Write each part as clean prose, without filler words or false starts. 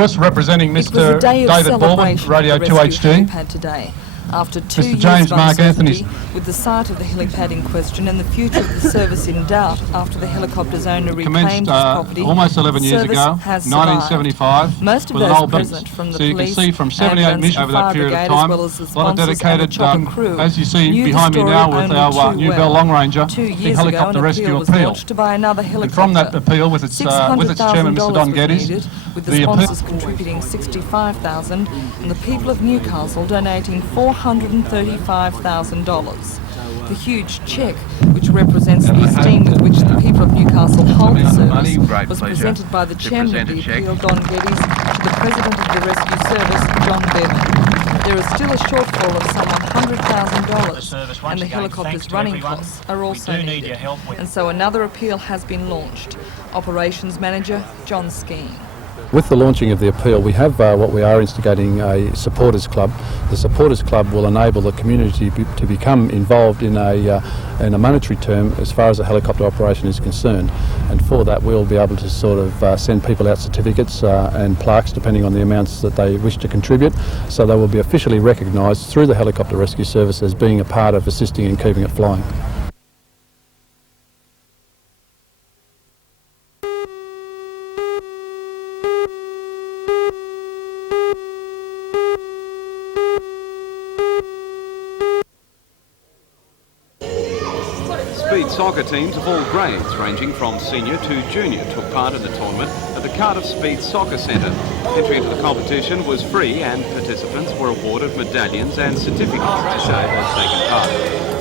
Lewis, representing Mr. David Baldwin, Radio 2HD. Today. After 2 Mr. years James of Mark uncertainty, Anthony's with the site of the helipad in question and the future of the service in doubt after the helicopter's owner reclaimed his property, almost 11 years ago, 1975, most of with an those old present business. from the So you can police, see from 78 missions over that period of time, well as the a lot of dedicated, crew, as you see behind me now with our new Bell Long Ranger, 2 years the helicopter ago, rescue was appeal. launched to buy another helicopter. And from that appeal, with its chairman, Mr. Don Geddes, with the sponsors contributing $65,000 and the people of Newcastle donating $435,000. The huge cheque, which represents the esteem with which the people of Newcastle hold the service, was presented by the chairman of the appeal, Don Geddes, to the president of the rescue service, John Bevan. There is still a shortfall of some $100,000, and the helicopter's running costs are also needed. And so another appeal has been launched. Operations Manager, John Skeen. With the launching of the appeal, we have what we are instigating a supporters club. The supporters club will enable the community to become involved in a monetary term as far as the helicopter operation is concerned. And for that, we'll be able to sort of send people out certificates and plaques depending on the amounts that they wish to contribute. So they will be officially recognised through the helicopter rescue service as being a part of assisting in keeping it flying. Speed soccer teams of all grades, ranging from senior to junior, took part in the tournament at the Cardiff Speed Soccer Centre. Entry into the competition was free and participants were awarded medallions and certificates to show they've taken part.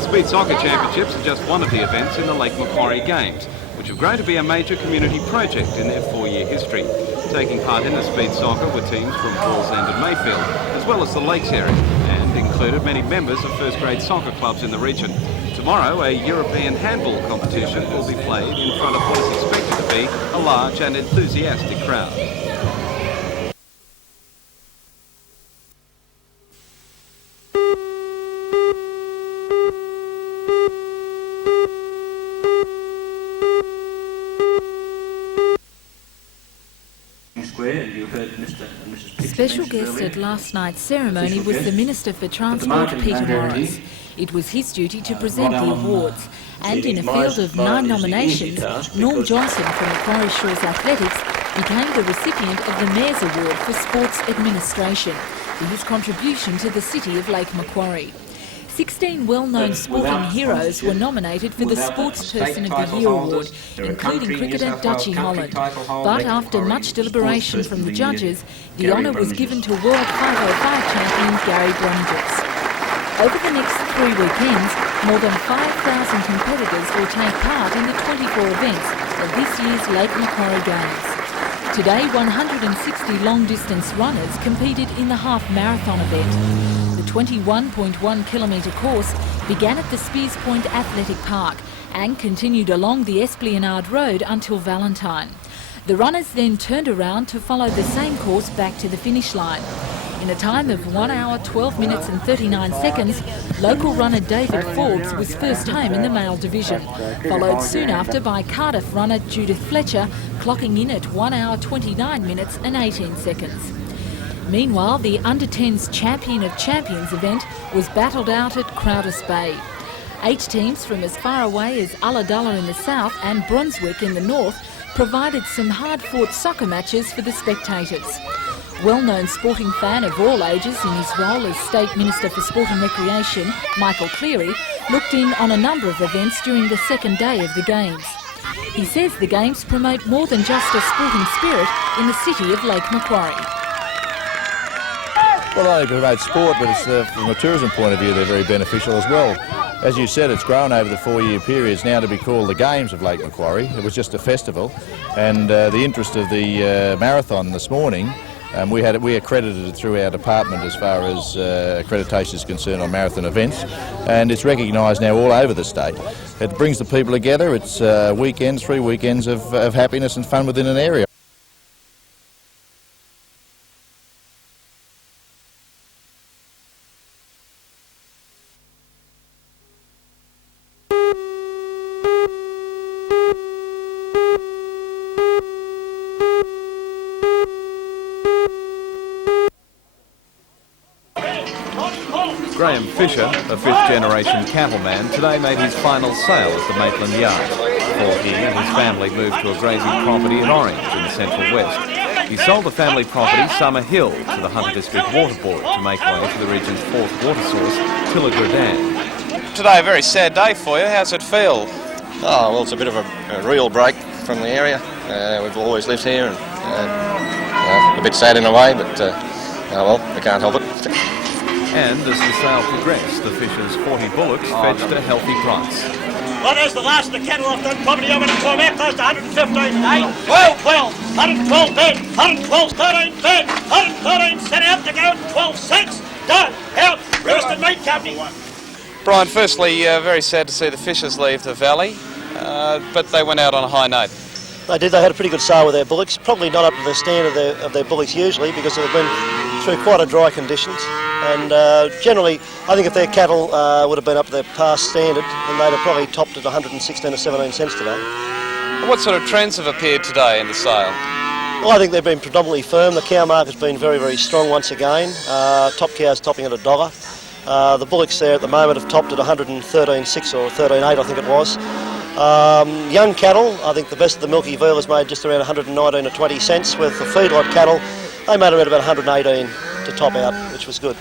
Speed Soccer Championships are just one of the events in the Lake Macquarie Games, which have grown to be a major community project in their 4-year history. Taking part in the Speed Soccer were teams from Wallsend and Mayfield, as well as the Lakes area, and included many members of first-grade soccer clubs in the region. Tomorrow, a European handball competition will be played in front of what is expected to be a large and enthusiastic crowd. Special guest at last night's ceremony was the Minister for Transport, Peter Morris. It was his duty to present the awards, and in a field of 9 nominations, Norm Johnson from Macquarie Shores Athletics became the recipient of the Mayor's Award for Sports Administration for his contribution to the city of Lake Macquarie. 16 well-known sporting heroes were nominated for the Sportsperson of the Year award, including cricketer Dutchie Holland. But after much deliberation from the judges, the honour was given to World 505 champion Gary Brundges. Over the next 3 weekends, more than 5,000 competitors will take part in the 24 events of this year's Lake Macquarie Games. Today, 160 long-distance runners competed in the half-marathon event. The 21.1 kilometre course began at the Spears Point Athletic Park and continued along the Esplanade Road until Valentine. The runners then turned around to follow the same course back to the finish line. In a time of 1 hour, 12 minutes and 39 seconds, local runner David Forbes was first home in the male division, followed soon after by Cardiff runner Judith Fletcher, clocking in at 1 hour, 29 minutes and 18 seconds. Meanwhile, the Under-10s Champion of Champions event was battled out at Crowders Bay. 8 teams from as far away as Ulladulla in the south and Brunswick in the north provided some hard-fought soccer matches for the spectators. Well-known sporting fan of all ages in his role as State Minister for Sport and Recreation, Michael Cleary, looked in on a number of events during the second day of the Games. He says the Games promote more than just a sporting spirit in the city of Lake Macquarie. Well, not only promote sport, but it's, from a tourism point of view, they're very beneficial as well. As you said, it's grown over the 4-year periods now to be called the Games of Lake Macquarie. It was just a festival, and the interest of the marathon this morning, we accredited it through our department as far as accreditation is concerned on marathon events, and it's recognised now all over the state. It brings the people together. It's weekends, 3 weekends of happiness and fun within an area. Graham Fisher, a fifth-generation cattleman, today made his final sale at the Maitland Yard before he and his family moved to a grazing property in Orange in the Central West. He sold the family property Summer Hill to the Hunter District Water Board to make way for the region's fourth water source, Tilligra Dam. Today a very sad day for you. How's it feel? Oh, well, it's a bit of a real break from the area. We've always lived here, and a bit sad in a way, but oh well, we can't help it. And as the sale progressed, the Fishers' 40 bullocks fetched a healthy price. Well, there's the last of the cattle off that property over in Tornout, close to 115 today. 12, 112 bid, 112, 13 bid, 113 set out to go at 12 cents. Done, out, roasted meat company. Brian, firstly, very sad to see the Fishers leave the valley, but they went out on a high note. They did. They had a pretty good sale with their bullocks. Probably not up to the standard of their bullocks usually, because they've been through quite a dry conditions. And generally, I think if their cattle would have been up to their past standard, then they'd have probably topped at 116 or 17 cents today. What sort of trends have appeared today in the sale? Well, I think they've been predominantly firm. The cow market's been very, very strong once again. Top cows topping at $1. The bullocks there at the moment have topped at 113.6 or 13.8, I think it was. Young cattle, I think the best of the milky veal has made just around 119 or 20 cents, with the feedlot cattle, they made around about 118 to top out, which was good.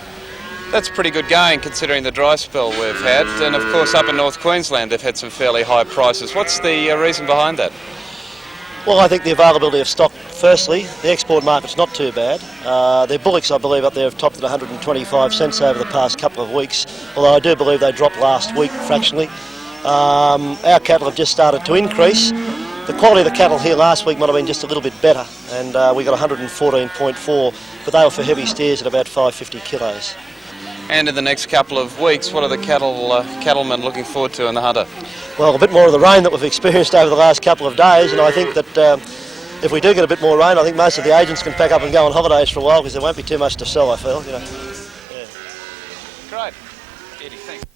That's pretty good going considering the dry spell we've had, and of course up in North Queensland they've had some fairly high prices. What's the reason behind that? Well, I think the availability of stock, firstly. The export market's not too bad. Their bullocks, I believe, up there have topped at 125 cents over the past couple of weeks, although I do believe they dropped last week fractionally. Our cattle have just started to increase. The quality of the cattle here last week might have been just a little bit better, and we got 114.4, but they were for heavy steers at about 550 kilos. And in the next couple of weeks, what are the cattlemen looking forward to in the Hunter? Well, a bit more of the rain that we've experienced over the last couple of days, and I think that if we do get a bit more rain, I think most of the agents can pack up and go on holidays for a while, because there won't be too much to sell, I feel. You know. Yeah. Great. Eddie, thanks.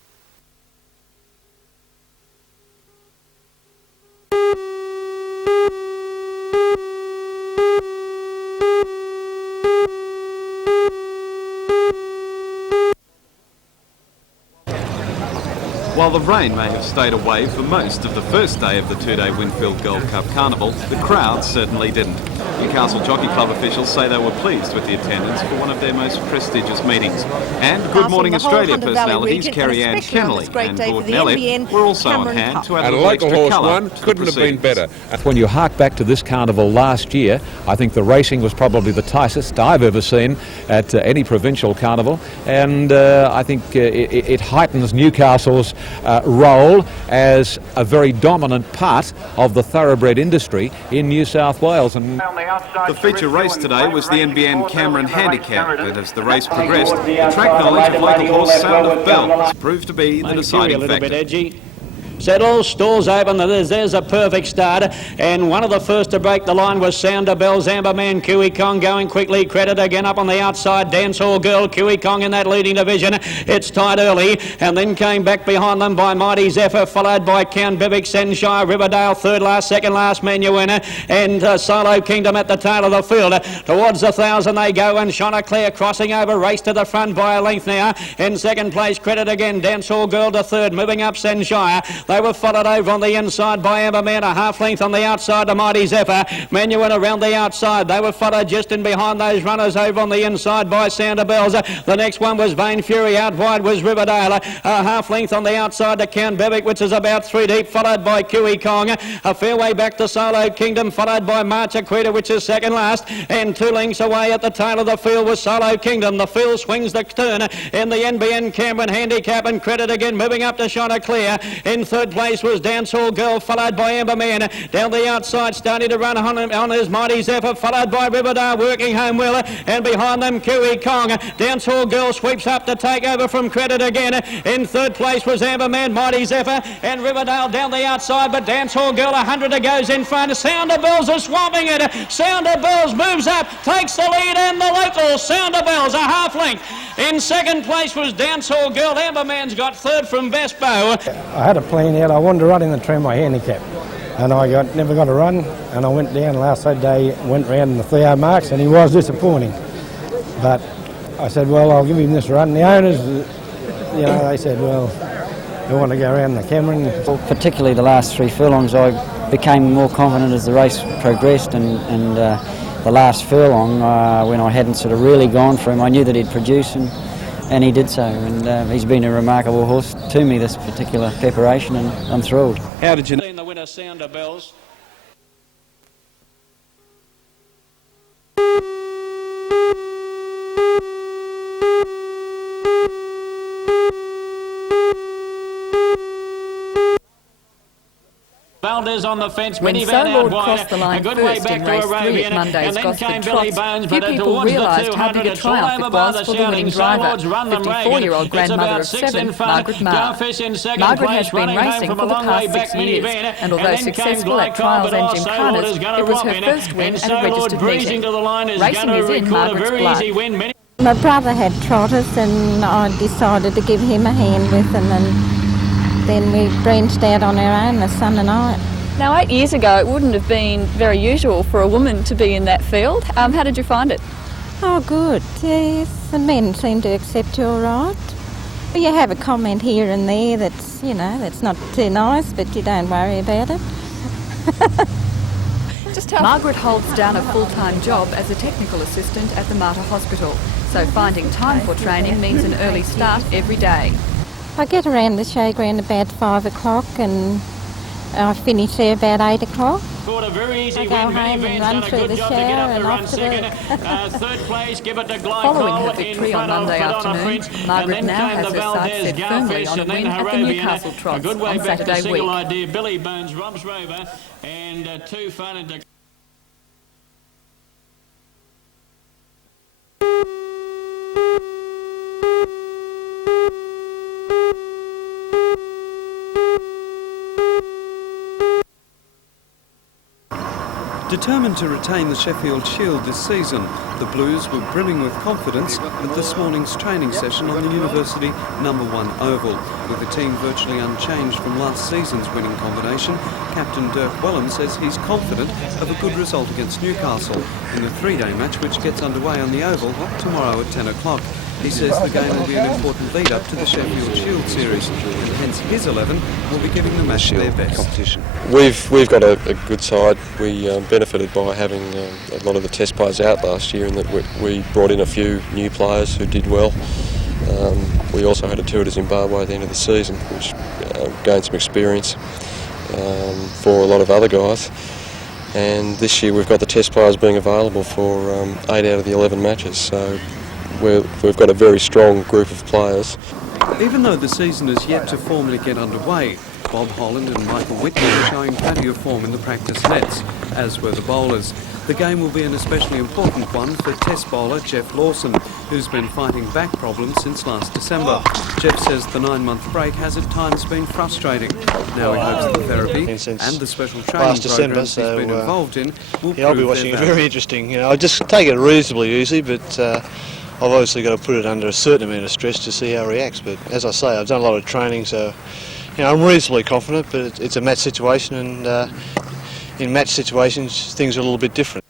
While the rain may have stayed away for most of the first day of the two-day Winfield Gold Cup Carnival, the crowd certainly didn't. Newcastle Jockey Club officials say they were pleased with the attendance for one of their most prestigious meetings. And Good Morning Australia personalities Kerry Ann Kennelly and Gordon Elliott were also on hand to add and a a little local extra horse colour one to the couldn't have been proceedings. better. When you hark back to this carnival last year, I think the racing was probably the tightest I've ever seen at any provincial carnival, and I think it heightens Newcastle's role as a very dominant part of the thoroughbred industry in New South Wales. And the feature race today was the NBN Cameron Handicap, but as the race progressed, the track knowledge of local horse Sound of Bells proved to be the deciding factor. Settle, stalls open, there's a perfect start, and one of the first to break the line was Sound of Bells, Amber Man, Kiwi Kong going quickly, Credit again up on the outside, Dancehall Girl, Kiwi Kong in that leading division. It's tied early, and then came back behind them by Mighty Zephyr, followed by Count Bevic, Senshire, Riverdale, third last, second last, Menuhin, and Solo Kingdom at the tail of the field. Towards 1,000 they go, and Chanticleer crossing over, race to the front by a length now. In second place, Credit again, Dancehall Girl to third, moving up Senshire. They were followed over on the inside by Amber Man, a half length on the outside to Mighty Zephyr. Menuhin around the outside. They were followed just in behind those runners over on the inside by Sound of Bells. The next one was Vain Fury. Out wide was Riverdale. A half length on the outside to Count Bevic, which is about 3 deep, followed by Kiwi Kong. A fair way back to Solo Kingdom, followed by March Aquita, which is second last. And 2 lengths away at the tail of the field was Solo Kingdom. The field swings the turn in the NBN Cameron Handicap, and Credit again moving up to Chanticleer. In third place was Dancehall Girl, followed by Amber Man. Down the outside, starting to run on is Mighty Zephyr, followed by Riverdale, working home well. And behind them, Kiwi Kong. Dancehall Girl sweeps up to take over from Credit again. In third place was Amber Man, Mighty Zephyr, and Riverdale down the outside, but Dancehall Girl, 100 goes in front. Sound of Bells are swamping it. Sound of Bells moves up, takes the lead, and the local Sound of Bells, a half length. In second place was Dancehall Girl. Amber Man's got third from Best Bow. I had a plan out. I wanted to run in the tram my handicap, and I never got a run, and I went down last Saturday, went round in the 3 marks, and he was disappointing. But I said, well, I'll give him this run. The owners you know, they said, well, we want to go around the Cameron. Particularly the last 3 furlongs, I became more confident as the race progressed, and the last furlong, when I hadn't sort of really gone for him, I knew that he'd produce, and he did so. And he's been a remarkable horse to me, this particular preparation, and I'm thrilled. How did you know? The winner, Sounder Bells. Valdez on the fence, When Minivan Sir out Lord wide, crossed the line a good way first back in to race 3 Arabian, at Monday's and then Gosford came Trots, Billy Bones, few but people towards the realised how 200, big a it's all triumph over it by was the for the winning shouting. driver, Solods run them 54-year-old It's grandmother about of 6 7, in front. Margaret Marr. Garfish in second Margaret place, has been running home racing from for a the long way past back 6 years, Minivan, and although then came successful at Glycol, trials but and also gymkhanas, is gonna it was rock her in first win and at a Solod registered breezing meeting. to the line is Racing gonna is in record a Margaret's very blood. easy win. My brother had trotters, and I decided to give him a hand with them, and then we branched out on our own, the son and I. Now, 8 years ago, it wouldn't have been very usual for a woman to be in that field. How did you find it? Oh, good. Yes, the men seem to accept you all right. You have a comment here and there that's, you know, that's not too nice, but you don't worry about it. Margaret holds down a full-time job as a technical assistant at the Mater Hospital, so finding time for training means an early start every day. I get around the showground about 5 o'clock, and I finish there about 8 o'clock. Scored a very easy I go win. home and run through the shower and off to work. Third place, give it to Glycol. Following her victory on Monday afternoon, Margaret now has her sights set firmly on a win at the Newcastle Trots on Saturday week. Idea. Billy Bones, Rob's Rover, and 2 fun into... Determined to retain the Sheffield Shield this season, the Blues were brimming with confidence at this morning's training session on the University No. 1 Oval. With the team virtually unchanged from last season's winning combination, Captain Dirk Wellham says he's confident of a good result against Newcastle in the 3-day match which gets underway on the Oval tomorrow at 10 o'clock. He says the game will be an important lead-up to the Sheffield Shield series, and hence his 11 will be giving the match their best. Competition. We've got a good side. We benefited by having a lot of the test players out last year, in that we brought in a few new players who did well. We also had a tour to Zimbabwe at the end of the season, which gained some experience for a lot of other guys. And this year we've got the test players being available for 8 out of the 11 matches. So we've got a very strong group of players. Even though the season is yet to formally get underway, Bob Holland and Michael Whitney are showing plenty of form in the practice nets, as were the bowlers. The game will be an especially important one for test bowler Jeff Lawson, who's been fighting back problems since last December. Jeff says the 9-month break has at times been frustrating. Now he hopes the therapy and the special training programs he's been involved in will I'll be watching it. Very interesting. I just take it reasonably easy, but I've obviously got to put it under a certain amount of stress to see how it reacts. But as I say, I've done a lot of training, so I'm reasonably confident. But it's a match situation, and in match situations, things are a little bit different.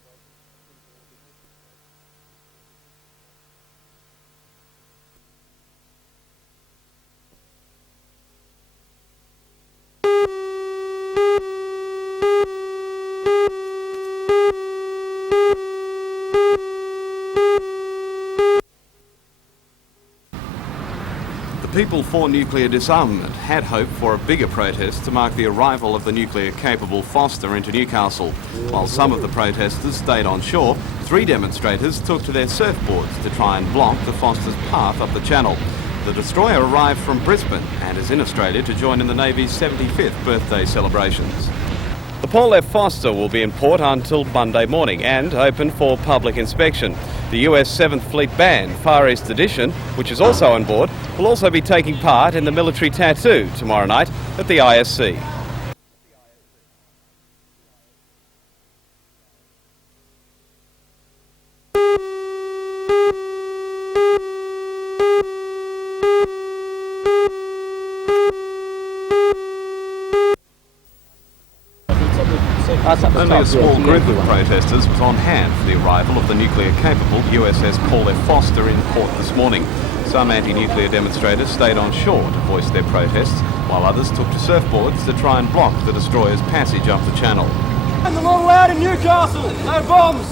People for nuclear disarmament had hoped for a bigger protest to mark the arrival of the nuclear-capable Foster into Newcastle. While some of the protesters stayed on shore, 3 demonstrators took to their surfboards to try and block the Foster's path up the channel. The destroyer arrived from Brisbane and is in Australia to join in the Navy's 75th birthday celebrations. The Paul F. Foster will be in port until Monday morning and open for public inspection. The US 7th Fleet Band, Far East Edition, which is also on board, will also be taking part in the military tattoo tomorrow night at the ISC. Only a small group of protesters was on hand for the arrival of the nuclear-capable USS Paul F. Foster in port this morning. Some anti-nuclear demonstrators stayed on shore to voice their protests, while others took to surfboards to try and block the destroyer's passage up the channel. And they're not allowed in Newcastle. No bombs.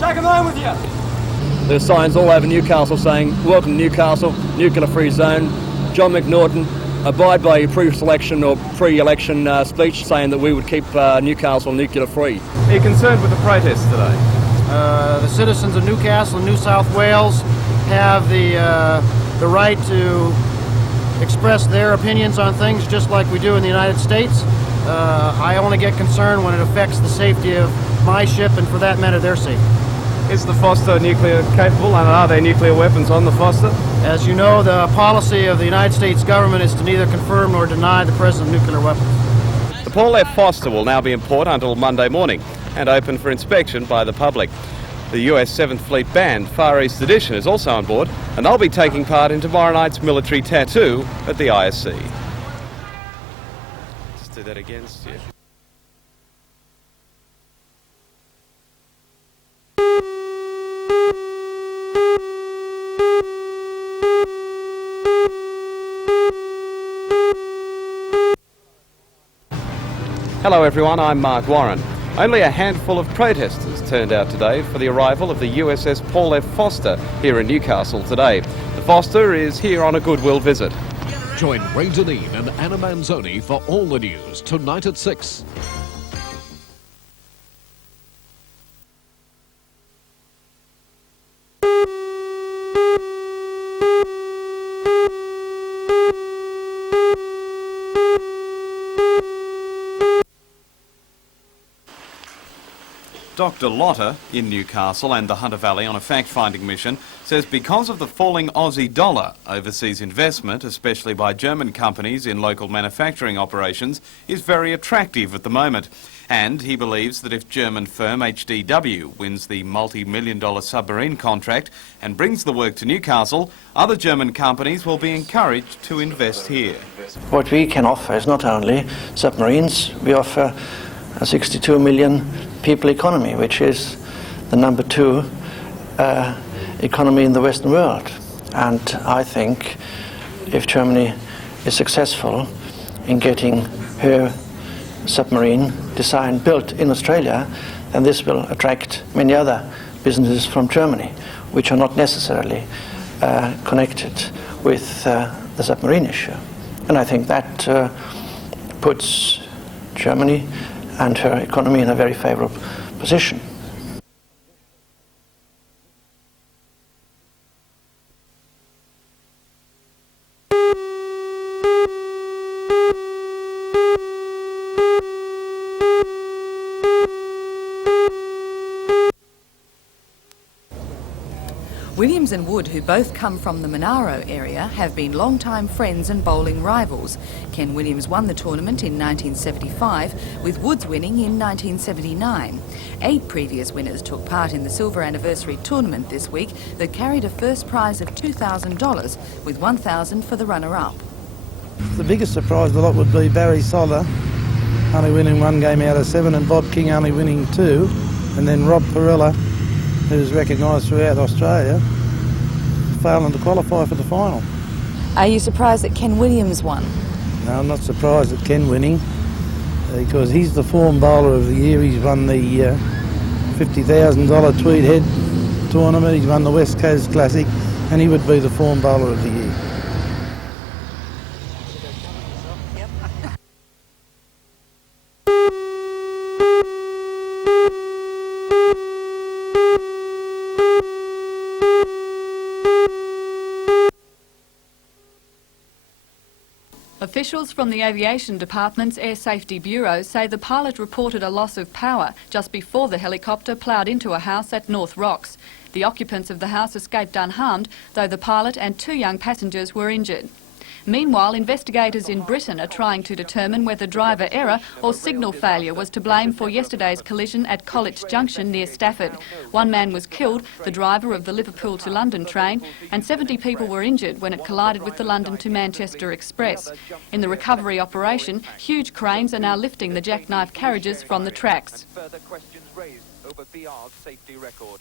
Take them home with you. There's signs all over Newcastle saying, "Welcome to Newcastle, nuclear-free zone." John McNaughton, abide by your pre-selection or pre-election speech saying that we would keep Newcastle nuclear-free. Are you concerned with the protests today? The citizens of Newcastle and New South Wales have the right to express their opinions on things just like we do in the United States. I only get concerned when it affects the safety of my ship and, for that matter, their safety. Is the Foster nuclear capable, and are there nuclear weapons on the Foster? As you know, the policy of the United States government is to neither confirm nor deny the presence of nuclear weapons. The Paul F. Foster will now be in port until Monday morning and open for inspection by the public. The US 7th Fleet Band, Far East Edition, is also on board, and they'll be taking part in tomorrow night's military tattoo at the ISC. Just do that again, Stu. Hello everyone, I'm Mark Warren. Only a handful of protesters turned out today for the arrival of the USS Paul F. Foster here in Newcastle today. The Foster is here on a goodwill visit. Join Ray Deneen and Anna Manzoni for all the news tonight at 6. Dr. Lotter in Newcastle and the Hunter Valley on a fact-finding mission says because of the falling Aussie dollar, overseas investment, especially by German companies in local manufacturing operations, is very attractive at the moment. And he believes that if German firm HDW wins the multi-million-dollar submarine contract and brings the work to Newcastle, other German companies will be encouraged to invest here. What we can offer is not only submarines, we offer a 62 million people economy, which is the number 2 economy in the Western world. And I think if Germany is successful in getting her submarine design built in Australia, then this will attract many other businesses from Germany, which are not necessarily connected with the submarine issue. And I think that puts Germany and her economy in a very favourable position. Williams and Wood, who both come from the Mayoral area, have been long-time friends and bowling rivals. Ken Williams won the tournament in 1975, with Woods winning in 1979. 8 previous winners took part in the silver anniversary tournament this week that carried a first prize of $2,000, with $1,000 for the runner-up. The biggest surprise of the lot would be Barry Soller only winning 1 game out of 7 and Bob King only winning 2, and then Rob Perella, who's recognised throughout Australia, failing to qualify for the final. Are you surprised that Ken Williams won? No, I'm not surprised at Ken winning, because he's the form bowler of the year. He's won the $50,000 Tweed Head tournament, he's won the West Coast Classic, and he would be the form bowler of the year. Officials from the Aviation Department's Air Safety Bureau say the pilot reported a loss of power just before the helicopter ploughed into a house at North Rocks. The occupants of the house escaped unharmed, though the pilot and 2 young passengers were injured. Meanwhile, investigators in Britain are trying to determine whether driver error or signal failure was to blame for yesterday's collision at College Junction near Stafford. 1 man was killed, the driver of the Liverpool to London train, and 70 people were injured when it collided with the London to Manchester Express. In the recovery operation, huge cranes are now lifting the jackknife carriages from the tracks. Further questions raised over BR's safety record.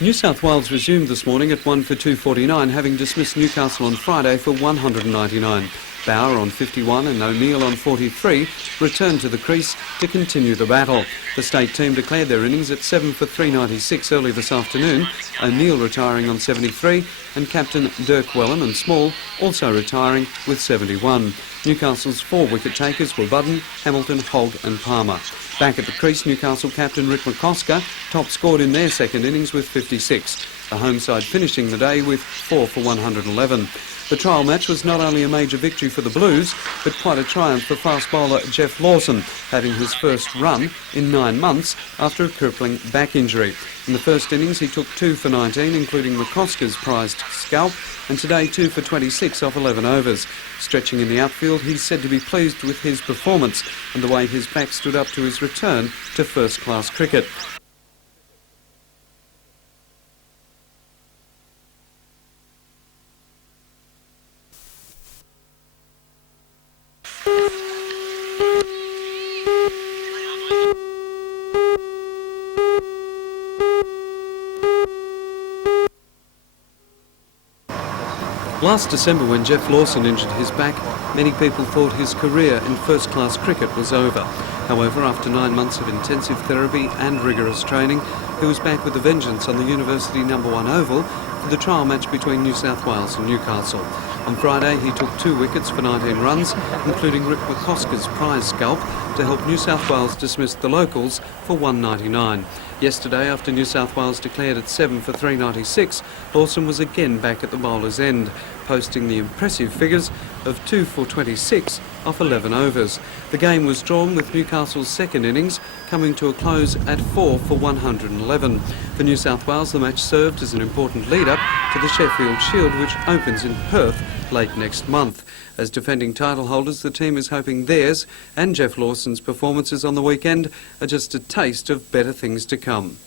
New South Wales resumed this morning at 1 for 249, having dismissed Newcastle on Friday for 199. Bauer on 51 and O'Neill on 43 returned to the crease to continue the battle. The state team declared their innings at 7 for 396 early this afternoon, O'Neill retiring on 73 and captain Dirk Wellen and Small also retiring with 71. Newcastle's 4 wicket takers were Budden, Hamilton, Hogg and Palmer. Back at the crease, Newcastle captain Rick McCosker top scored in their second innings with 56. The home side finishing the day with 4 for 111. The trial match was not only a major victory for the Blues, but quite a triumph for fast bowler Jeff Lawson, having his first run in 9 months after a crippling back injury. In the first innings, he took 2 for 19, including McCosker's prized scalp, and today 2 for 26 off 11 overs. Stretching in the outfield, he's said to be pleased with his performance and the way his back stood up to his return to first-class cricket. Last December, when Jeff Lawson injured his back, many people thought his career in first-class cricket was over. However, after 9 months of intensive therapy and rigorous training, he was back with a vengeance on the University No. 1 Oval for the trial match between New South Wales and Newcastle. On Friday, he took 2 wickets for 19 runs, including Rick McCosker's prize scalp, to help New South Wales dismiss the locals for 199. Yesterday, after New South Wales declared at 7 for 396, Lawson was again back at the bowler's end, posting the impressive figures of 2 for 26 off 11 overs. The game was drawn with Newcastle's second innings coming to a close at 4 for 111. For New South Wales, the match served as an important lead-up to the Sheffield Shield, which opens in Perth late next month. As defending title holders, the team is hoping theirs and Jeff Lawson's performances on the weekend are just a taste of better things to come.